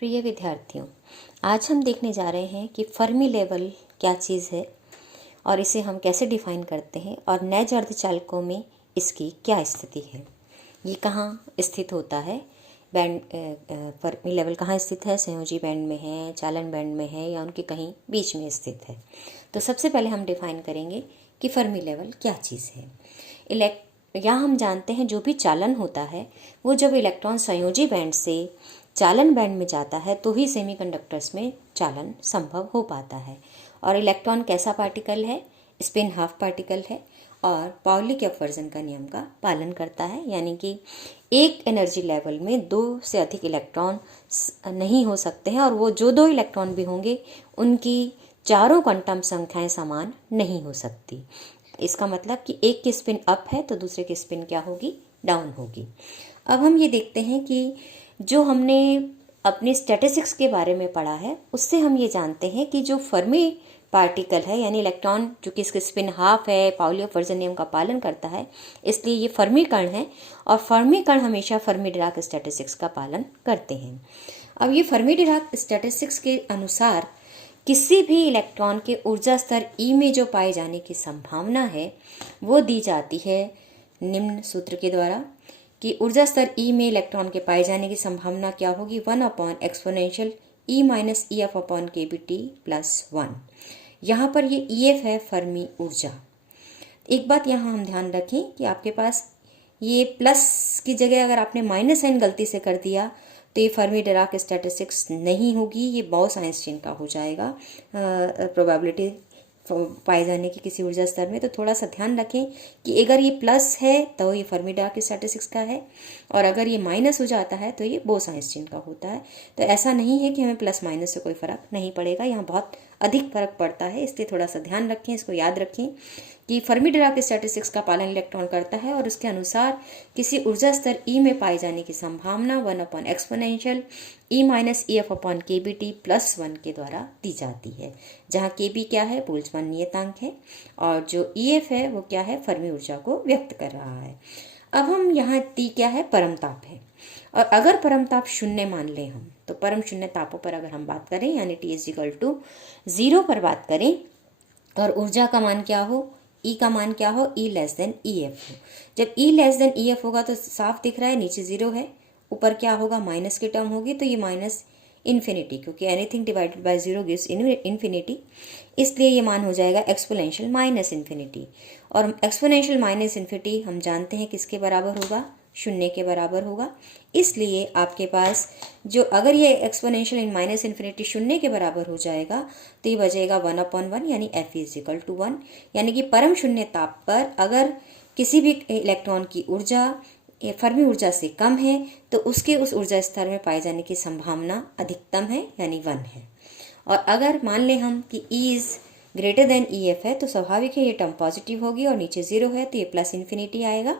प्रिय विद्यार्थियों, आज हम देखने जा रहे हैं कि फर्मी लेवल क्या चीज़ है और इसे हम कैसे डिफाइन करते हैं और नैज अर्धचालकों में इसकी क्या स्थिति है। ये कहाँ स्थित होता है, बैंड फर्मी लेवल कहाँ स्थित है, संयोजी बैंड में है, चालन बैंड में है या उनके कहीं बीच में स्थित है। तो सबसे पहले हम डिफाइन करेंगे कि फर्मी लेवल क्या चीज़ है। यहाँ हम जानते हैं जो भी चालन होता है वो जब इलेक्ट्रॉन संयोजी बैंड से चालन बैंड में जाता है तो ही सेमीकंडक्टर्स में चालन संभव हो पाता है। और इलेक्ट्रॉन कैसा पार्टिकल है, स्पिन हाफ पार्टिकल है और पाउली के अपवर्जन का नियम का पालन करता है, यानी कि एक एनर्जी लेवल में दो से अधिक इलेक्ट्रॉन नहीं हो सकते हैं और वो जो दो इलेक्ट्रॉन भी होंगे उनकी चारों क्वांटम संख्याएं समान नहीं हो सकती। इसका मतलब कि एक की स्पिन अप है तो दूसरे की स्पिन क्या होगी, डाउन होगी। अब हम ये देखते हैं कि जो हमने अपने स्टैटिस्टिक्स के बारे में पढ़ा है उससे हम ये जानते हैं कि जो फर्मी पार्टिकल है यानी इलेक्ट्रॉन जो कि इसके स्पिन हाफ है, पाउली अपवर्जन नियम का पालन करता है, इसलिए ये फर्मी कण है और फर्मी कण हमेशा फर्मी डिराक स्टैटिस्टिक्स का पालन करते हैं। अब ये फर्मी डिराक स्टैटिस्टिक्स के अनुसार किसी भी इलेक्ट्रॉन के ऊर्जा स्तर ई में जो पाए जाने की संभावना है वो दी जाती है निम्न सूत्र के द्वारा कि ऊर्जा स्तर ई में इलेक्ट्रॉन के पाए जाने की संभावना क्या होगी, 1 exponential E minus E F upon K B T plus 1। यहाँ पर ये ई एफ है फर्मी ऊर्जा। एक बात यहाँ हम ध्यान रखें कि आपके पास ये प्लस की जगह अगर आपने माइनस साइन गलती से कर दिया तो ये फर्मी डिराक स्टैटिस्टिक्स नहीं होगी, ये बॉस आइंस्टीन का हो जाएगा प्रोबेबिलिटी पाए जाने की किसी ऊर्जा स्तर में। तो थोड़ा सा ध्यान रखें कि अगर ये प्लस है तो ये फर्मी डिराक स्टैटिस्टिक्स का है और अगर ये माइनस हो जाता है तो ये बोस आइंस्टीन का होता है। तो ऐसा नहीं है कि हमें प्लस माइनस से कोई फ़र्क नहीं पड़ेगा, यहाँ बहुत अधिक फर्क पड़ता है, इसलिए थोड़ा सा ध्यान रखें, इसको याद रखें कि फर्मी डिराक स्टैटिस्टिक्स का पालन इलेक्ट्रॉन करता है और उसके अनुसार किसी ऊर्जा स्तर ई में पाई जाने की संभावना 1 exponential E minus E F upon K B T plus 1 के द्वारा दी जाती है, जहाँ के बी क्या है, बोल्ट्जमान नियतांक है और जो ई एफ है वो क्या है, फर्मी ऊर्जा को व्यक्त कर रहा है। अब हम यहाँ टी क्या है, परमताप है और अगर परमताप शून्य मान लें हम तो परम शून्य तापों पर अगर हम बात करें यानी टी इज इक्वल टू 0 पर बात करें और ऊर्जा का मान क्या हो, ई का मान क्या हो, ई लेस देन ई एफ हो। जब ई लेस देन ई एफ होगा तो साफ दिख रहा है नीचे 0 है, ऊपर क्या होगा, माइनस की टर्म होगी, तो ये माइनस इन्फिनिटी, क्योंकि anything divided by 0 gives infinity, इसलिए ये मान हो जाएगा एक्सपोनेंशियल माइनस इन्फिनिटी। और एक्सपोनेंशियल माइनस इन्फिनिटी हम जानते हैं किसके बराबर होगा, शून्य के बराबर होगा। इसलिए आपके पास जो अगर ये एक्सपोनेंशियल इन माइनस इन्फिनिटी शून्य के बराबर हो जाएगा तो ये बचेगा 1/1 यानी एफ इज इक्वल टू 1, यानी कि परम शून्य ताप पर अगर किसी भी इलेक्ट्रॉन की ऊर्जा फर्मी ऊर्जा से कम है तो उसके उस ऊर्जा स्तर में पाए जाने की संभावना अधिकतम है यानी 1 है। और अगर मान लें हम कि E is greater than E F है तो स्वाभाविक है ये टर्म पॉजिटिव होगी और नीचे 0 है तो ये प्लस इन्फिनिटी आएगा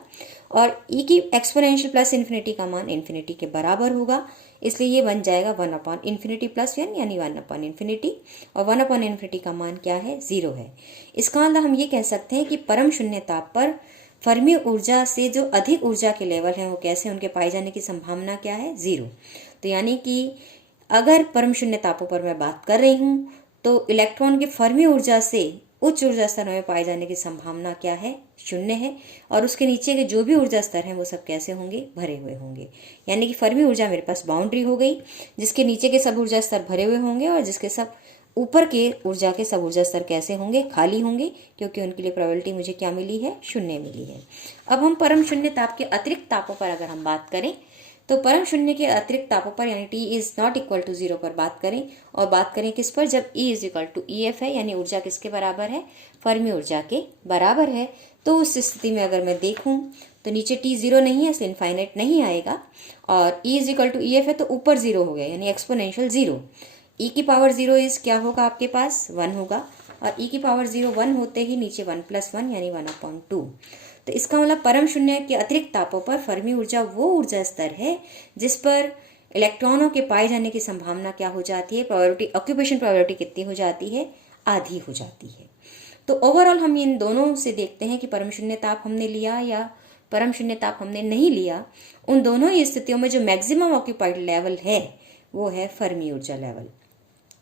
और ई की एक्सपोनेंशियल प्लस इन्फिनिटी का मान इन्फिनिटी के बराबर होगा, इसलिए ये बन जाएगा 1/इन्फिनिटी प्लस 1 यानी 1/इन्फिनिटी और 1/इन्फिनिटी का मान क्या है, 0 है। इसका मतलब हम ये कह सकते हैं कि परम शून्य ताप पर फर्मी ऊर्जा से जो अधिक ऊर्जा के लेवल हैं वो कैसे, उनके पाए जाने की संभावना क्या है, 0। तो यानी कि अगर परम शून्य तापों पर मैं बात कर रही हूँ तो इलेक्ट्रॉन के फर्मी ऊर्जा से उच्च ऊर्जा स्तर में पाए जाने की संभावना क्या है, 0 है और उसके नीचे के जो भी ऊर्जा स्तर हैं वो सब कैसे होंगे, भरे हुए होंगे। यानी कि फर्मी ऊर्जा मेरे पास बाउंड्री हो गई जिसके नीचे के सब ऊर्जा स्तर भरे हुए होंगे और जिसके सब ऊपर के ऊर्जा के सब ऊर्जा स्तर कैसे होंगे, खाली होंगे, क्योंकि उनके लिए प्रोबेबिलिटी मुझे क्या मिली है, 0 मिली है। अब हम परम शून्य ताप के अतिरिक्त तापों पर अगर हम बात करें तो परम शून्य के अतिरिक्त तापों पर यानी T is not equal to 0 पर बात करें और बात करें किस पर, जब E is equal to E F है यानी ऊर्जा किसके बराबर है, फर्मी ऊर्जा के बराबर है। तो उस स्थिति में अगर मैं देखूं तो नीचे टी 0 नहीं है इसलिए इनफाइनाइट नहीं आएगा और E is equal to E F है तो ऊपर 0 हो गया यानी एक्सपोनेंशियल 0। ई की पावर 0 इज क्या होगा आपके पास, 1 होगा और ई की पावर 0 1 होते ही नीचे 1+1 यानी 1/2। तो इसका मतलब परम शून्य के अतिरिक्त तापों पर फर्मी ऊर्जा वो ऊर्जा स्तर है जिस पर इलेक्ट्रॉनों के पाए जाने की संभावना क्या हो जाती है, प्रोबेबिलिटी, ऑक्यूपेशन प्रोबेबिलिटी कितनी हो जाती है, आधी हो जाती है। तो ओवरऑल हम इन दोनों से देखते हैं कि परम शून्य ताप हमने लिया या परम शून्य ताप हमने नहीं लिया, उन दोनों ही स्थितियों में जो मैक्सिमम ऑक्यूपाइड लेवल है वो है फर्मी ऊर्जा लेवल।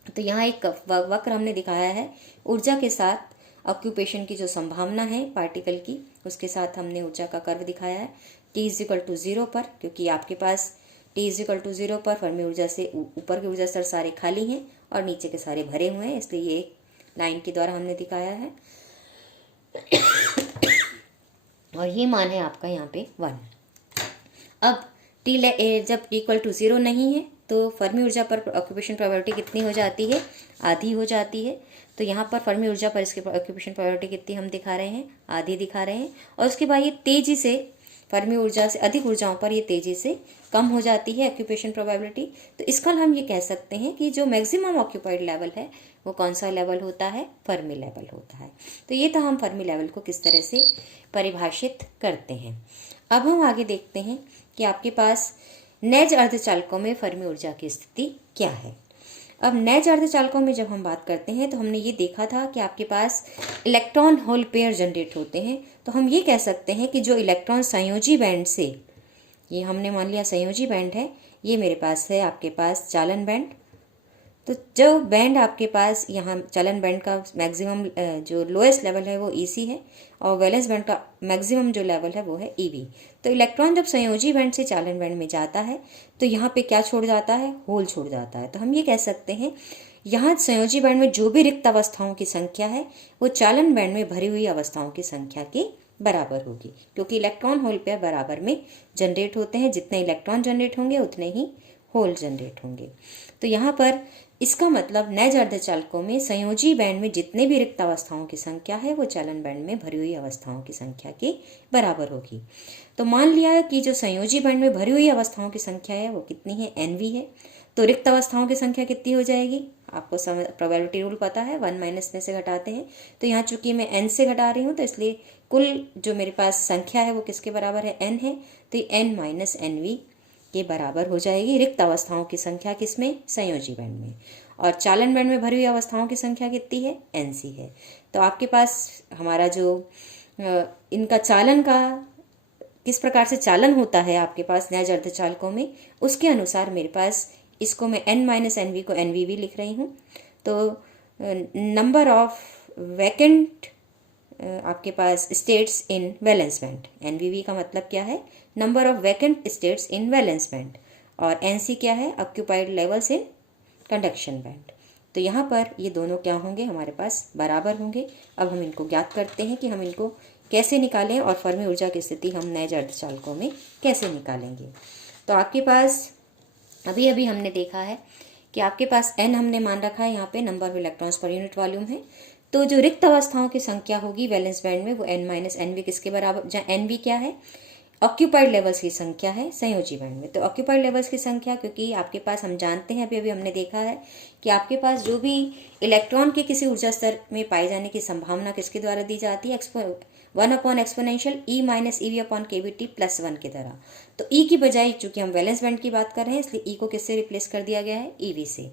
तो यहाँ एक वक्र हमने दिखाया है, ऊर्जा के साथ ऑक्यूपेशन की जो संभावना है पार्टिकल की, उसके साथ हमने ऊर्जा का कर्व दिखाया है T=0 पर, क्योंकि आपके पास T=0 पर फर्मी ऊर्जा से ऊपर के ऊर्जा स्तर सारे खाली हैं और नीचे के सारे भरे हुए हैं, इसलिए ये एक लाइन के द्वारा हमने दिखाया है। और ये मान है आपका यहाँ पे 1। अब जब T=0 नहीं है तो फर्मी ऊर्जा पर ऑक्यूपेशन प्रोबेबिलिटी कितनी हो जाती है, आधी हो जाती है। तो यहाँ पर फर्मी ऊर्जा पर इसकी ऑक्यूपेशन प्रोबेबिलिटी कितनी हम दिखा रहे हैं, आधी दिखा रहे हैं। और उसके बाद ये तेजी से फर्मी ऊर्जा से अधिक ऊर्जाओं पर ये तेजी से कम हो जाती है ऑक्यूपेशन प्रोबेबिलिटी। तो इसका हम ये कह सकते हैं कि जो मैक्सिमम ऑक्यूपाइड लेवल है वो कौन सा लेवल होता है, फर्मी लेवल होता है। तो ये था हम फर्मी लेवल को किस तरह से परिभाषित करते हैं। अब हम आगे देखते हैं कि आपके पास नैज अर्धचालकों में फर्मी ऊर्जा की स्थिति क्या है। अब नैज अर्धचालकों में जब हम बात करते हैं तो हमने ये देखा था कि आपके पास इलेक्ट्रॉन होल पेयर जनरेट होते हैं। तो हम ये कह सकते हैं कि जो इलेक्ट्रॉन संयोजी बैंड से, ये हमने मान लिया संयोजी बैंड है, ये मेरे पास है आपके पास चालन बैंड। तो जो बैंड आपके पास यहाँ चालन बैंड का मैक्सिमम जो लोएस्ट लेवल है वो EC है और वैलेंस बैंड का मैक्सिमम जो लेवल है वो है EV। तो इलेक्ट्रॉन जब संयोजी बैंड से चालन बैंड में जाता है तो यहाँ पे क्या छोड़ जाता है, होल छोड़ जाता है। तो हम ये कह सकते हैं यहाँ संयोजी बैंड में जो भी रिक्त अवस्थाओं की संख्या है वो चालन बैंड में भरी हुई अवस्थाओं की संख्या के बराबर होगी, क्योंकि इलेक्ट्रॉन होल पेयर बराबर में जनरेट होते हैं। जितने इलेक्ट्रॉन जनरेट होंगे उतने ही होल जनरेट होंगे। तो यहाँ पर इसका मतलब नैज अर्धचालकों में संयोजी बैंड में जितने भी रिक्त अवस्थाओं की संख्या है वो चालन बैंड में भरी हुई अवस्थाओं की संख्या के बराबर होगी। तो मान लिया कि जो संयोजी बैंड में भरी हुई अवस्थाओं की संख्या है वो कितनी है, NV है। तो रिक्त अवस्थाओं की संख्या कितनी हो जाएगी, आपको प्रोबेबिलिटी रूल पता है, 1 माइनस में से घटाते हैं। तो यहाँ चूंकि मैं N से घटा रही हूँ तो इसलिए कुल जो मेरे पास संख्या है वो किसके बराबर है, N है। तो N माइनस NV के बराबर हो जाएगी रिक्त अवस्थाओं की संख्या किसमें, संयोजी बैंड में। और चालन बैंड में भरी हुई अवस्थाओं की संख्या कितनी है, NC है। तो आपके पास हमारा जो इनका चालन का किस प्रकार से चालन होता है आपके पास नैज अर्धचालकों में, उसके अनुसार मेरे पास इसको मैं N माइनस NV को NVV लिख रही हूँ। तो नंबर ऑफ वैकेंट आपके पास states in valence band, NVV का मतलब क्या है, number of vacant states in valence band, और NC क्या है, occupied levels in conduction band. तो यहाँ पर ये दोनों क्या होंगे, हमारे पास बराबर होंगे। अब हम इनको ज्ञात करते हैं कि हम इनको कैसे निकालें और फर्मी ऊर्जा की स्थिति हम नैज अर्धचालकों में कैसे निकालेंगे। तो आपके पास अभी अभी हमने देखा है कि आपके पास N हमने मान रखा है, यहाँ पे number of electrons per unit volume है। तो जो रिक्त अवस्थाओं की संख्या होगी वैलेंस बैंड में वो N माइनस NV किसके बराबर, जहाँ NV क्या है, ऑक्यूपाइड लेवल्स की संख्या है संयोजी बैंड में। तो ऑक्यूपाइड लेवल्स की संख्या, क्योंकि आपके पास हम जानते हैं, अभी अभी हमने देखा है कि आपके पास जो भी इलेक्ट्रॉन के किसी ऊर्जा स्तर में पाए जाने की संभावना किसके द्वारा दी जाती है, 1 exponential E minus EV upon KBT plus 1 की तरह। तो E की बजाय चूंकि हम वैलेंस बैंड की बात कर रहे हैं इसलिए E को किससे रिप्लेस कर दिया गया है, EV से।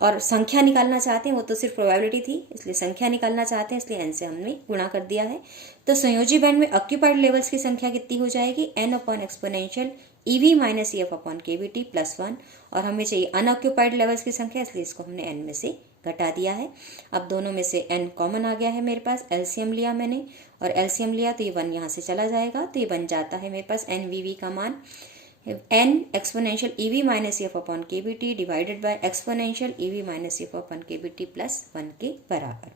और संख्या निकालना चाहते हैं, वो तो सिर्फ प्रोबेबिलिटी थी, इसलिए संख्या निकालना चाहते हैं इसलिए N से हमने गुणा कर दिया है। तो संयोजी बैंड में ऑक्यूपाइड लेवल्स की संख्या कितनी हो जाएगी, N upon exponential EV minus EF upon KBT plus 1। और हमें चाहिए अनऑक्यूपाइड लेवल्स की संख्या, इसलिए इसको हमने N में से घटा दिया है। अब दोनों में से N कॉमन आ गया है मेरे पास, एलसीएम लिया मैंने और एलसीएम लिया तो ये 1 यहाँ से चला जाएगा, तो ये बन जाता है मेरे पास NVV का मान N exponential EV minus EF upon KBT divided by exponential EV minus EF upon KBT plus 1 के बराबर,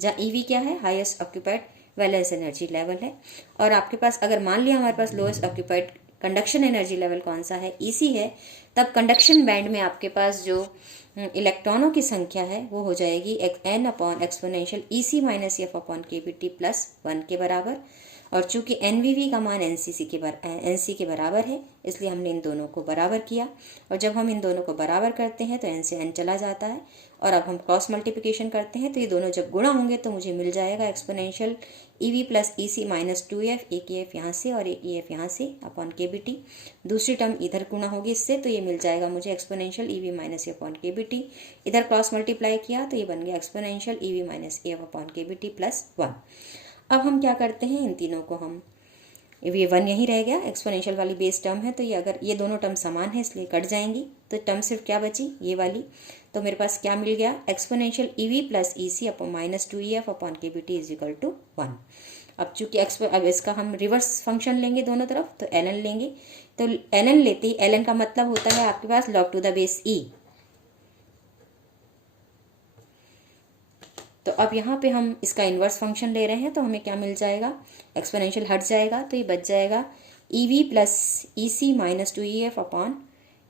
जहाँ EV क्या है, highest occupied valence energy level है। और आपके पास अगर मान लिया हमारे पास lowest occupied conduction energy level कौन सा है, EC है, तब कंडक्शन बैंड में आपके पास जो इलेक्ट्रॉनों की संख्या है वो हो जाएगी N upon exponential EC minus EF upon KBT plus 1 के बराबर। और चूंकि NVV का मान NC के बराबर है इसलिए हमने इन दोनों को बराबर किया। और जब हम इन दोनों को बराबर करते हैं तो N से N चला जाता है और अब हम क्रॉस मल्टीप्लिकेशन करते हैं तो ये दोनों जब गुणा होंगे तो मुझे मिल जाएगा exponential EV plus EC minus 2F, एक EF यहाँ से और एक EF यहाँ से अपॉन KBT। दूसरी टर्म इधर गुणा होगी इससे तो ये मिल जाएगा मुझे exponential EV minus upon KBT। इधर क्रॉस मल्टीप्लाई किया तो ये बन गया exponential EV minus AF upon KBT plus 1। अब हम क्या करते हैं, इन तीनों को हम ये 1 यहीं रह गया, एक्सपोनेंशियल वाली बेस टर्म है, तो ये अगर ये दोनों टर्म समान है इसलिए कट जाएंगी, तो टर्म सिर्फ क्या बची, ये वाली। तो मेरे पास क्या मिल गया, exponential EV plus EC upon minus 2EF upon KBT is equal to 1। अब चूंकि अब इसका हम रिवर्स फंक्शन लेंगे दोनों तरफ, तो ln लेंगे, तो ln लेते ही ln का मतलब होता है आपके पास log to the base e। तो अब यहाँ पे हम इसका इन्वर्स फंक्शन ले रहे हैं, तो हमें क्या मिल जाएगा, एक्सपोनेंशियल हट जाएगा, तो ये बच जाएगा EV plus EC minus 2EF upon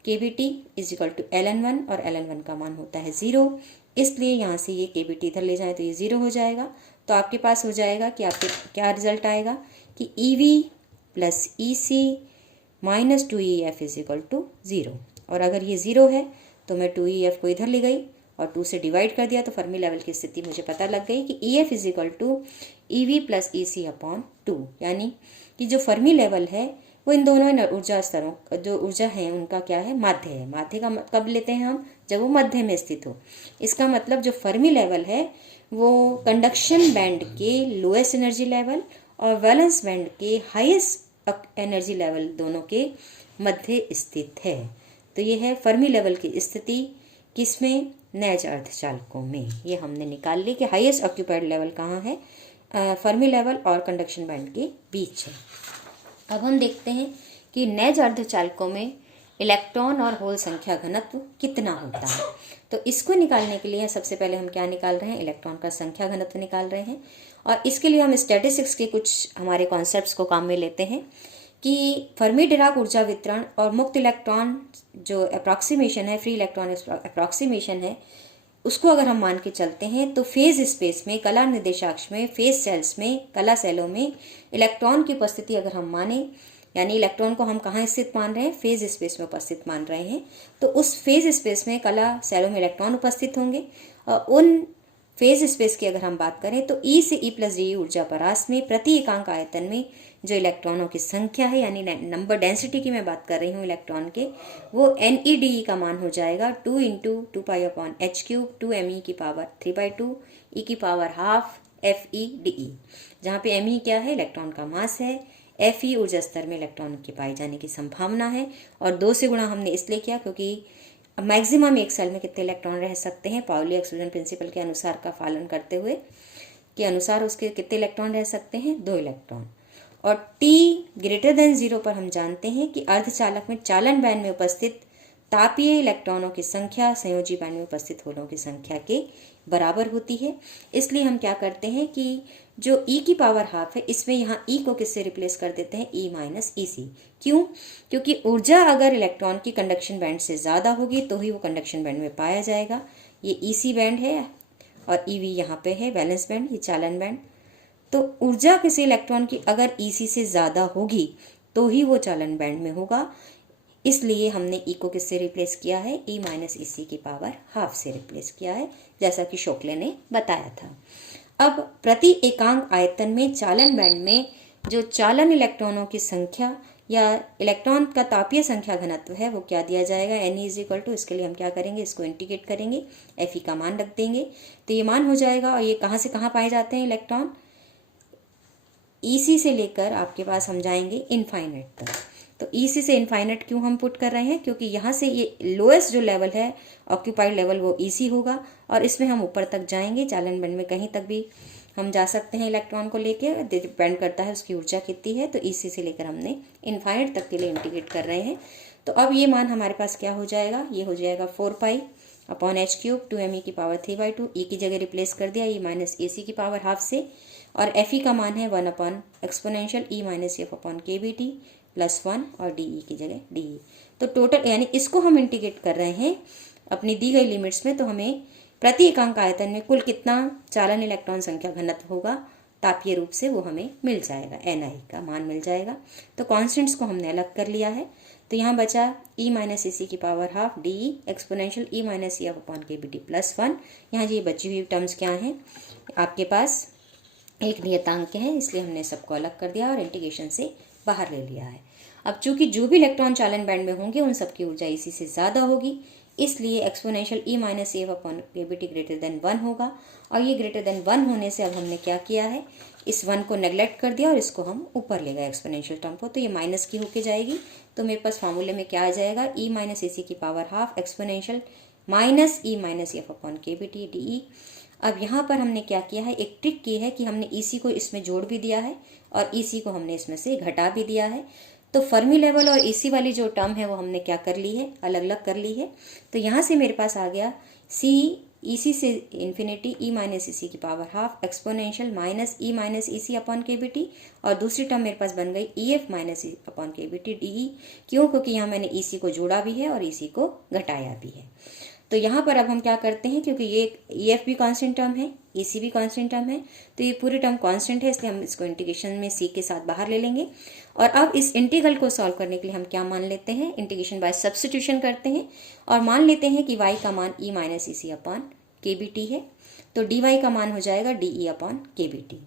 KBT is equal to ln1, और ln1 का मान होता है 0, इसलिए यहाँ से ये KBT इधर ले जाए तो ये 0 हो जाएगा। तो आपके पास हो जाएगा कि आपके क्या रिजल्ट आएगा कि EV plus EC minus 2EF is equal to 0, और अगर ये 0 है तो मैं 2EF को इधर ले गई और 2 से डिवाइड कर दिया, तो फर्मी लेवल की स्थिति मुझे पता लग गई कि EF is equal to EV plus EC upon 2, यानी कि जो फर्मी लेवल है वो इन दोनों ऊर्जा स्तरों जो ऊर्जा है उनका क्या है, माध्य है। माध्य का कब लेते हैं हम, जब वो मध्य में स्थित हो। इसका मतलब जो फर्मी लेवल है वो कंडक्शन बैंड के लोएस्ट एनर्जी लेवल और वैलेंस बैंड के हाईएस्ट एनर्जी लेवल दोनों के मध्य स्थित है। तो ये है फर्मी लेवल की स्थिति किसमें, नैज अर्धचालकों में। ये हमने निकाल ली कि हाईएस्ट ऑक्यूपाइड लेवल कहाँ है, फर्मी लेवल और कंडक्शन बैंड के बीच है। अब हम देखते हैं कि नैज अर्धचालकों में इलेक्ट्रॉन और होल संख्या घनत्व कितना होता है। तो इसको निकालने के लिए सबसे पहले हम क्या निकाल रहे हैं, इलेक्ट्रॉन का संख्या घनत्व निकाल रहे हैं, और इसके लिए हम स्टैटिस्टिक्स के कुछ हमारे कॉन्सेप्ट्स को काम में लेते हैं कि फर्मी डिराक ऊर्जा वितरण और मुक्त इलेक्ट्रॉन जो अप्रॉक्सीमेशन है, फ्री इलेक्ट्रॉन अप्रॉक्सीमेशन है, उसको अगर हम मान के चलते हैं तो फेज स्पेस में, कला निर्देशाक्ष में, फेज सेल्स में, कला सेलों में इलेक्ट्रॉन की उपस्थिति अगर हम माने, यानी इलेक्ट्रॉन को हम कहाँ स्थित मान रहे हैं, फेज स्पेस में उपस्थित मान रहे हैं, तो उस फेज स्पेस में कला सेलों में इलेक्ट्रॉन उपस्थित होंगे। और उन फेज स्पेस की अगर हम बात करें तो E से E प्लस डी ऊर्जा परास में प्रति एकांक आयतन में जो इलेक्ट्रॉनों की संख्या है, यानी नंबर डेंसिटी की मैं बात कर रही हूँ इलेक्ट्रॉन के, वो NeDe का मान हो जाएगा 2 into 2 pi upon h cube 2 me की पावर 3/2 e की पावर हाफ FeDe, जहाँ पे me क्या है, इलेक्ट्रॉन का मास है, Fe ऊर्जा स्तर में इलेक्ट्रॉन के पाए जाने की संभावना है, और 2 से गुणा हमने इसलिए किया क्योंकि मैक्सिमम एक सेल में कितने इलेक्ट्रॉन रह सकते हैं, पाउली एक्सक्लूजन प्रिंसिपल के अनुसार का पालन करते हुए के अनुसार उसके कितने इलेक्ट्रॉन रह सकते हैं, 2 इलेक्ट्रॉन। और t ग्रेटर देन 0 पर हम जानते हैं कि अर्धचालक में चालन बैंड में उपस्थित तापीय इलेक्ट्रॉनों की संख्या संयोजी बैंड में उपस्थित होलों की संख्या के बराबर होती है। इसलिए हम क्या करते हैं कि जो e की पावर हाफ है, इसमें यहाँ e को किससे रिप्लेस कर देते हैं, e माइनस EC। क्यों, क्योंकि ऊर्जा अगर इलेक्ट्रॉन की कंडक्शन बैंड से ज़्यादा होगी तो ही वो कंडक्शन बैंड में पाया जाएगा। ये EC बैंड है और EV यहाँ पे है वैलेंस बैंड, ये चालन बैंड। तो ऊर्जा किसी इलेक्ट्रॉन की अगर EC से ज़्यादा होगी तो ही वो चालन बैंड में होगा, इसलिए हमने E को किससे रिप्लेस किया है, E माइनस EC की पावर हाफ से रिप्लेस किया है, जैसा कि शोकले ने बताया था। अब प्रति एकांक आयतन में चालन बैंड में जो चालन इलेक्ट्रॉनों की संख्या या इलेक्ट्रॉन का तापीय संख्या घनत्व है वो क्या दिया जाएगा, Ne इज इक्वल टू, इसके लिए हम क्या करेंगे, इसको इंटीग्रेट करेंगे, Fe का मान रख देंगे, तो ये मान हो जाएगा। और ये कहाँ से कहाँ पाए जाते हैं इलेक्ट्रॉन, EC से लेकर आपके पास हम जाएंगे इनफाइनाइट तक। तो EC से इनफाइनाइट क्यों हम पुट कर रहे हैं, क्योंकि यहाँ से ये लोएस्ट जो लेवल है ऑक्यूपाइड लेवल वो EC होगा, और इसमें हम ऊपर तक जाएंगे, चालन बैंड में कहीं तक भी हम जा सकते हैं इलेक्ट्रॉन को लेके, डिपेंड करता है उसकी ऊर्जा कितनी है। तो EC से लेकर हमने इनफाइनाइट तक के लिए इंटीग्रेट कर रहे हैं। तो अब ये मान हमारे पास क्या हो जाएगा, ये हो जाएगा 4 pi upon h cube 2 me की पावर 3/2, E की जगह रिप्लेस कर दिया E माइनस EC की पावर हाफ से, और Fe का मान है 1 upon exponential E minus F upon KBT plus 1 और DE की जगह DE। तो टोटल यानी इसको हम इंटीग्रेट कर रहे हैं अपनी दी गई लिमिट्स में, तो हमें प्रति एकांक आयतन में कुल कितना चालन इलेक्ट्रॉन संख्या घनत्व होगा तापीय रूप से वो हमें मिल जाएगा, Ni का मान मिल जाएगा। तो कॉन्स्टेंट्स को हमने अलग कर लिया है, तो यहाँ बचा E माइनस EC की power half DE exponential E minus F upon KBT plus 1। यहाँ ये बची हुई टर्म्स क्या हैं, आपके पास एक नियतांक है, इसलिए हमने सबको अलग कर दिया और इंटीग्रेशन से बाहर ले लिया है। अब चूंकि जो भी इलेक्ट्रॉन चालन बैंड में होंगे उन सबकी ऊर्जा EC से ज़्यादा होगी, इसलिए exponential E minus F upon KBT greater than 1 होगा। और ये ग्रेटर देन 1 होने से अब हमने क्या किया है, इस 1 को नेगलेक्ट कर दिया और इसको हम ऊपर ले गए एक्सपोनेंशियल टर्म को, तो ये माइनस की होके जाएगी। तो मेरे पास फॉर्मूले में क्या आ जाएगा, e माइनस ए सी की power half exponential minus E minus F upon K B T D E. अब यहाँ पर हमने क्या किया है, एक ट्रिक की है कि हमने EC को इसमें जोड़ भी दिया है और EC को हमने इसमें से घटा भी दिया है। तो फर्मी लेवल और EC वाली जो टर्म है वो हमने क्या कर ली है, अलग अलग कर ली है। तो यहाँ से मेरे पास आ गया C EC से इन्फिनिटी ई माइनस EC की power half exponential minus E minus EC upon K B T, और दूसरी टर्म मेरे पास बन गई EF माइनस ई upon K B T D E. क्यों, क्योंकि यहाँ मैंने EC को जोड़ा भी है और EC को घटाया भी है। तो यहाँ पर अब हम क्या करते हैं, क्योंकि ये EF भी कांस्टेंट टर्म है, EC भी कांस्टेंट टर्म है, तो ये पूरी टर्म कांस्टेंट है, इसलिए हम इसको इंटीग्रेशन में C के साथ बाहर ले लेंगे। और अब इस इंटीग्रल को सॉल्व करने के लिए हम क्या मान लेते हैं, इंटीग्रेशन बाय सब्स्टिट्यूशन करते हैं और मान लेते हैं कि y का मान e minus EC upon K B T है। तो dy का मान हो जाएगा DE upon K B T.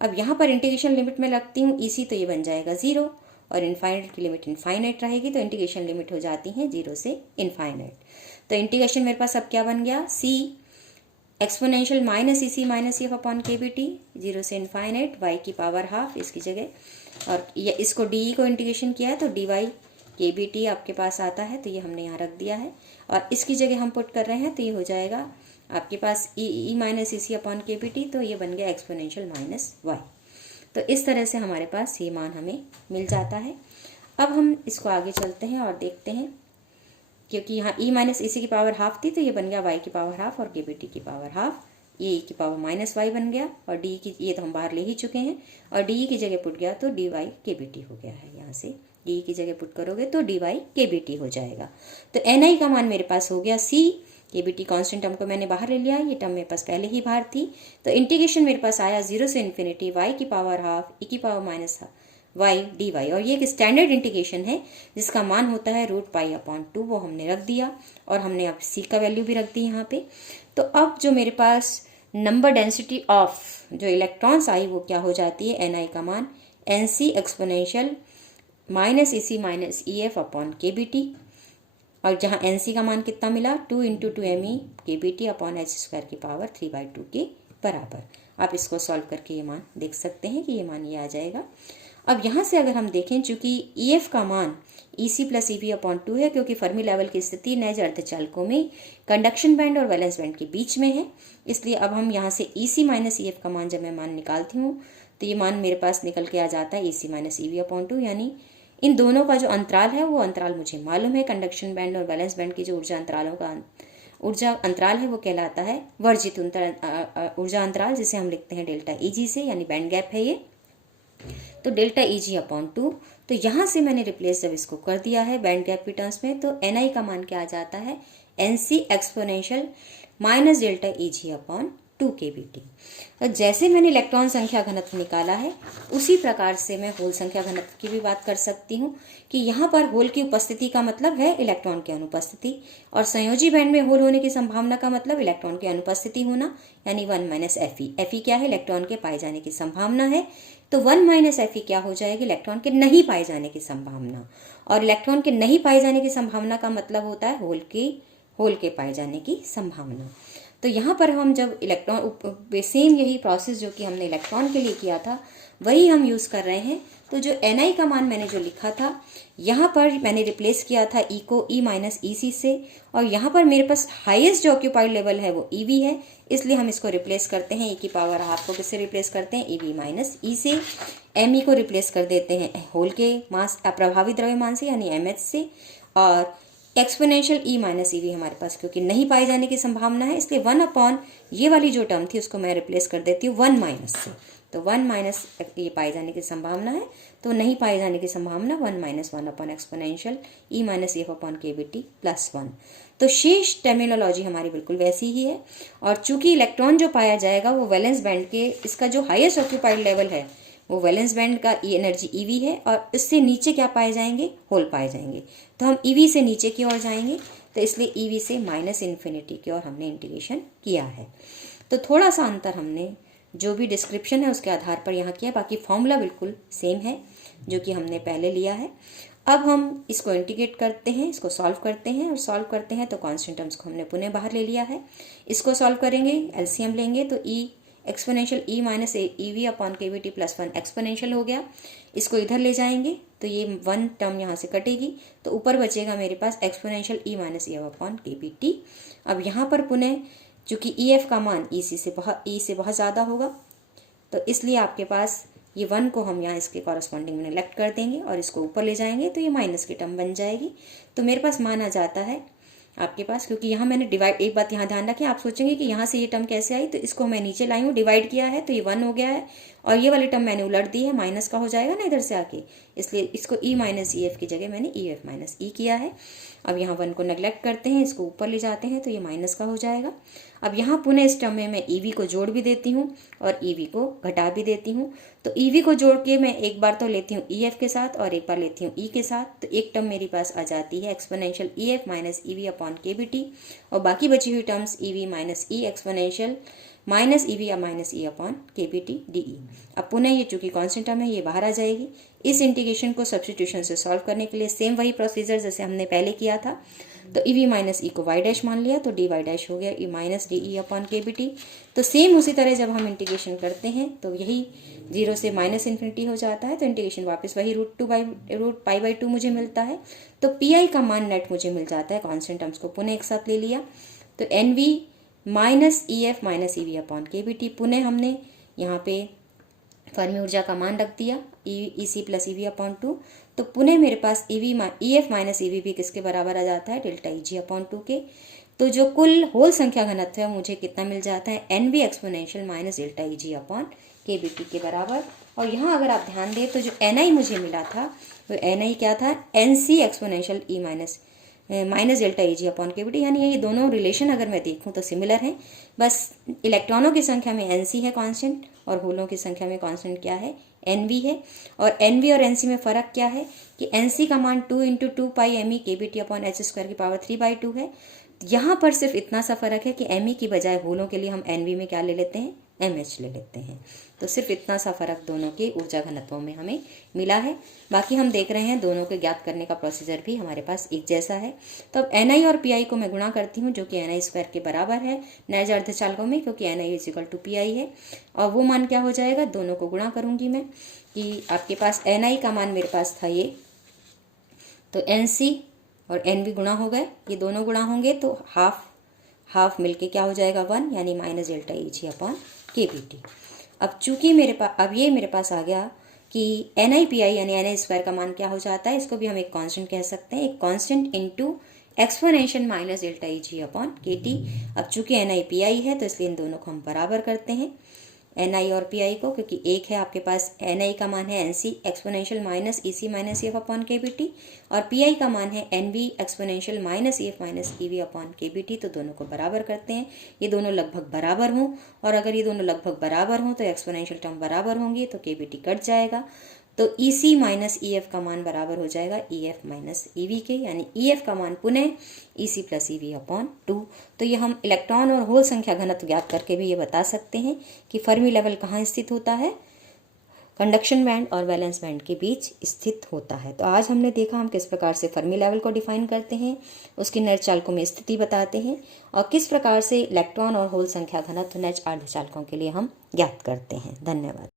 अब यहाँ पर इंटीग्रेशन लिमिट में लगती हूँ EC, तो ये बन जाएगा 0 और इनफाइनाइट की लिमिट इनफाइनाइट रहेगी, तो इंटीग्रेशन लिमिट हो जाती है 0 से इनफाइनाइट। तो इंटीग्रेशन मेरे पास अब क्या बन गया, C exponential minus EC minus F upon K B T 0 से इनफाइनाइट y की पावर हाफ इसकी जगह, और ये इसको DE को इंटीग्रेशन किया है तो dy के बी टी आपके पास आता है, तो ये हमने यहाँ रख दिया है और इसकी जगह हम पुट कर रहे हैं, तो ये हो जाएगा आपके पास E minus EC upon K B T, तो ये बन गया एक्सपोनेंशियल माइनस y। तो इस तरह से हमारे पास ये मान हमें मिल जाता है। अब हम इसको आगे चलते हैं और देखते हैं, क्योंकि यहाँ e माइनस EC की पावर हाफ थी, तो ये बन गया y की पावर हाफ और के बी टी की पावर हाफ, ये की पावर माइनस y बन गया, और डी की ये तो हम बाहर ले ही चुके हैं, और डी की जगह पुट गया तो dy के बी टी हो गया है। यहाँ से डी की जगह पुट करोगे तो dy के बी टी हो जाएगा। तो ni का मान मेरे पास हो गया C, के बी टी कॉन्स्टेंट टर्म को मैंने बाहर ले लिया, ये टर्म मेरे पास पहले ही बाहर थी। तो इंटीग्रेशन मेरे पास आया 0 से इन्फिनिटी y की पावर हाफ e की पावर माइनस y dy, और ये एक स्टैंडर्ड इंटीग्रेशन है जिसका मान होता है √π/2, वो हमने रख दिया और हमने अब C का वैल्यू भी रख दी यहाँ पे। तो अब जो मेरे पास नंबर डेंसिटी ऑफ जो इलेक्ट्रॉन्स आई वो क्या हो जाती है, ni का मान NC exponential minus EC minus EF upon K B T, और जहाँ NC का मान कितना मिला 2 × 2me के बी टी अपॉन h² की पावर 3/2 के बराबर। आप इसको सॉल्व करके ये मान देख सकते हैं कि ये मान ये आ जाएगा। अब यहाँ से अगर हम देखें, चूंकि EF का मान EC प्लस EB अपॉन 2 है, क्योंकि फर्मी लेवल की स्थिति नए अर्धचालकों में कंडक्शन बैंड और वैलेंस बैंड के बीच में है, इसलिए अब हम यहाँ से EC माइनस EF का मान जब मैं मान निकालती हूँ तो ये मान मेरे पास निकल के आ जाता है EC माइनस EB अपॉन 2, यानी इन दोनों का जो अंतराल है वो अंतराल मुझे मालूम है। कंडक्शन बैंड और वैलेंस बैंड की जो ऊर्जा अंतरालों का ऊर्जा अंतराल है वो कहलाता है वर्जित ऊर्जा अंतराल, जिसे हम लिखते हैं डेल्टा EG से, यानी बैंड गैप है ये, तो डेल्टा EG अपॉन 2। तो यहाँ से मैंने रिप्लेस जब इसको कर दिया है बैंड गैप की टर्म्स में, तो ni का मान क्या आ जाता है, NC exponential minus delta EG upon 2 के बी टी। तो जैसे मैंने इलेक्ट्रॉन संख्या घनत्व निकाला है उसी प्रकार से मैं होल संख्या घनत्व की भी बात कर सकती हूँ, कि यहाँ पर होल की उपस्थिति का मतलब है इलेक्ट्रॉन की अनुपस्थिति, और संयोजी बैंड में होल होने की संभावना का मतलब इलेक्ट्रॉन की अनुपस्थिति होना, यानी 1 माइनस Fe। Fe क्या है, इलेक्ट्रॉन के पाए जाने की संभावना है, तो 1 माइनस Fe क्या हो जाएगी, इलेक्ट्रॉन के नहीं पाए जाने की संभावना, और इलेक्ट्रॉन के नहीं पाए जाने की संभावना का मतलब होता है होल के पाए जाने की संभावना। तो यहाँ पर हम जब इलेक्ट्रॉन सेम यही प्रोसेस जो कि हमने इलेक्ट्रॉन के लिए किया था वही हम यूज़ कर रहे हैं। तो जो ni का मान मैंने जो लिखा था, यहाँ पर मैंने रिप्लेस किया था E को E माइनस EC से, और यहाँ पर मेरे पास हाईएस्ट जो ऑक्यूपाइड लेवल है वो EV है, इसलिए हम इसको रिप्लेस करते हैं E की पावर हाफ को किससे रिप्लेस करते हैं, EV माइनस E से। Me को रिप्लेस कर देते हैं होल के मास अप्रभावित द्रव्यमान से, यानी MH से, और एक्सपोनेंशियल E माइनस EV हमारे पास क्योंकि नहीं पाए जाने की संभावना है, इसलिए 1 अपॉन ये वाली जो टर्म थी उसको मैं रिप्लेस कर देती हूँ 1 माइनस से। तो 1 माइनस ये पाए जाने की संभावना है, तो नहीं पाए जाने की संभावना 1 minus 1 upon exponential E minus EF upon K B T plus 1। तो शेष टर्मिनोलॉजी हमारी बिल्कुल वैसी ही है, और चूंकि इलेक्ट्रॉन जो पाया जाएगा वो वैलेंस बैंड के, इसका जो हाईएस्ट ऑक्यूपाइड लेवल है वो वैलेंस बैंड का एनर्जी EV है, और इससे नीचे क्या पाए जाएंगे, होल पाए जाएंगे। तो हम EV से नीचे की ओर जाएंगे, तो इसलिए EV से माइनस इन्फिनिटी की ओर हमने इंटीग्रेशन किया है। तो थोड़ा सा अंतर हमने जो भी डिस्क्रिप्शन है उसके आधार पर यहाँ किया, बाकी फॉर्मूला बिल्कुल सेम है जो कि हमने पहले लिया है। अब हम इसको इंटीग्रेट करते हैं, इसको सॉल्व करते हैं, और सॉल्व करते हैं तो कांस्टेंट टर्म्स को हमने पुनः बाहर ले लिया है। इसको सॉल्व करेंगे, एलसीएम लेंगे, तो exponential E minus E V upon K B T plus 1 exponential हो गया। इसको इधर ले जाएंगे तो ये 1 टर्म यहाँ से कटेगी, तो ऊपर बचेगा मेरे पास exponential E minus E F upon K B T. अब यहाँ पर पुनः चूंकि ई एफ का मान ई से बहुत ज़्यादा होगा, तो इसलिए आपके पास ये 1 को हम यहाँ इसके कॉरस्पॉन्डिंग में नेगलेक्ट कर देंगे और इसको ऊपर ले जाएंगे तो ये माइनस की टर्म बन जाएगी। तो मेरे पास मान आ जाता है आपके पास, क्योंकि यहाँ मैंने डिवाइड, एक बात यहाँ ध्यान रखें, आप सोचेंगे कि यहाँ से ये टर्म कैसे आई, तो इसको मैं नीचे लाई हूँ, डिवाइड किया है तो ये 1 हो गया है, और ये वाली टर्म मैंने उलट दी है, माइनस का हो जाएगा ना इधर से आके, इसलिए इसको ई माइनस ई एफ की जगह मैंने ई एफ माइनस ई किया है। अब यहाँ 1 को नेगलेक्ट करते हैं, इसको ऊपर ले जाते हैं तो ये माइनस का हो जाएगा। अब यहाँ पुनः इस टर्म में मैं ई वी को जोड़ भी देती हूँ और ई वी को घटा भी देती हूँ। तो ई वी को जोड़ के मैं एक बार तो लेती हूँ ई एफ के साथ और एक बार लेती हूँ ई के साथ, तो एक टर्म मेरे पास आ जाती है एक्सपोनेंशियल ई F minus E V upon K B T, और बाकी बची हुई terms E V minus E exponential minus E we या माइनस ई upon K B T D E. अब पुनः ये चूंकि कॉन्स्टेंट टर्म है ये बाहर आ जाएगी। इस इंटीग्रेशन को सब्स्टिट्यूशन से सॉल्व करने के लिए सेम वही प्रोसीजर जैसे हमने पहले किया था, तो ई वी माइनस ई को वाई डैश मान लिया तो डी वाई डैश हो गया E minus D E upon K B T. तो सेम उसी तरह जब हम इंटीग्रेशन करते हैं तो यही 0 से माइनस इन्फिनिटी हो जाता है, तो इंटीग्रेशन वापस वही रूट पाई बाई 2 मुझे मिलता है। तो पी आई का मान नेट मुझे मिल जाता है, कॉन्स्टेंट टर्म्स को पुनः एक साथ ले लिया तो N V minus E F minus E V upon K B T, पुनः हमने यहाँ पे फर्मी ऊर्जा का मान रख दिया E C plus E V upon 2, तो पुनः मेरे पास E F minus E V भी किसके बराबर आ जाता है, डेल्टा ई जी अपॉन 2 के। तो जो कुल होल संख्या घनत्व है मुझे कितना मिल जाता है, N V exponential minus delta E G upon K B T के बराबर। और यहाँ अगर आप ध्यान दें तो जो एन आई मुझे मिला था, तो एन आई क्या था, N C exponential E minus delta E G upon K B T, यानी ये दोनों रिलेशन अगर मैं देखूँ तो सिमिलर हैं, बस इलेक्ट्रॉनों की संख्या में एन सी है कांस्टेंट और होलों की संख्या में कांस्टेंट क्या है, एन वी है। और एन वी और एन सी में फ़र्क क्या है कि एन सी का मान 2 × 2 पाई M E K B T upon H square की पावर 3/2 है। यहाँ पर सिर्फ इतना सा फ़र्क है कि एम ई की बजाय होलों के लिए हम एन वी में क्या ले लेते हैं, एम एच ले लेते हैं। तो सिर्फ इतना सा फ़र्क दोनों के ऊर्जा घनत्वों में हमें मिला है। बाकी हम देख रहे हैं दोनों के ज्ञात करने का प्रोसीजर भी हमारे पास एक जैसा है। तो अब एन आई और पी आई को मैं गुणा करती हूँ, जो कि एन आई स्क्वायर के बराबर है नैज अर्धचालकों में, क्योंकि N I is equal to P I है। और वो मान क्या हो जाएगा, दोनों को गुणा करूँगी मैं, कि आपके पास एन आई का मान मेरे पास था ये, तो एन सी और एन वी गुणा हो गए, ये दोनों गुणा होंगे तो हाफ मिलके क्या हो जाएगा 1, यानी minus delta E G upon K B T. अब चूंकि मेरे पास आ गया कि एन आई पी आई यानी एन आई स्क्वायर का मान क्या हो जाता है, इसको भी हम एक कांस्टेंट कह सकते हैं, एक constant into exponential minus delta E G upon K T. अब चूंकि एन आई पी आई है तो इसलिए इन दोनों को हम बराबर करते हैं, एन आई और पी आई को, क्योंकि एक है आपके पास एन आई का मान है N C exponential minus E C minus E F upon K B T, और पी आई का मान है N V exponential minus E F minus E V upon K B T. तो दोनों को बराबर करते हैं, ये दोनों लगभग बराबर हों, और अगर ये दोनों लगभग बराबर हों तो एक्सपोनेंशियल टर्म बराबर होंगी, तो के बी टी कट जाएगा, तो ई सी माइनस ई एफ का मान बराबर हो जाएगा E F minus E V के, यानी ई एफ का मान पुनः E C plus E V upon 2। तो ये हम इलेक्ट्रॉन और होल संख्या घनत्व ज्ञात करके भी ये बता सकते हैं कि फर्मी लेवल कहाँ स्थित होता है, कंडक्शन बैंड और वैलेंस बैंड के बीच स्थित होता है। तो आज हमने देखा हम किस प्रकार से फर्मी लेवल को डिफाइन करते हैं, उसकी नैजचालकों में स्थिति बताते हैं, और किस प्रकार से इलेक्ट्रॉन और होल संख्या घनत्व नैज अर्धचालकों के लिए हम ज्ञात करते हैं। धन्यवाद।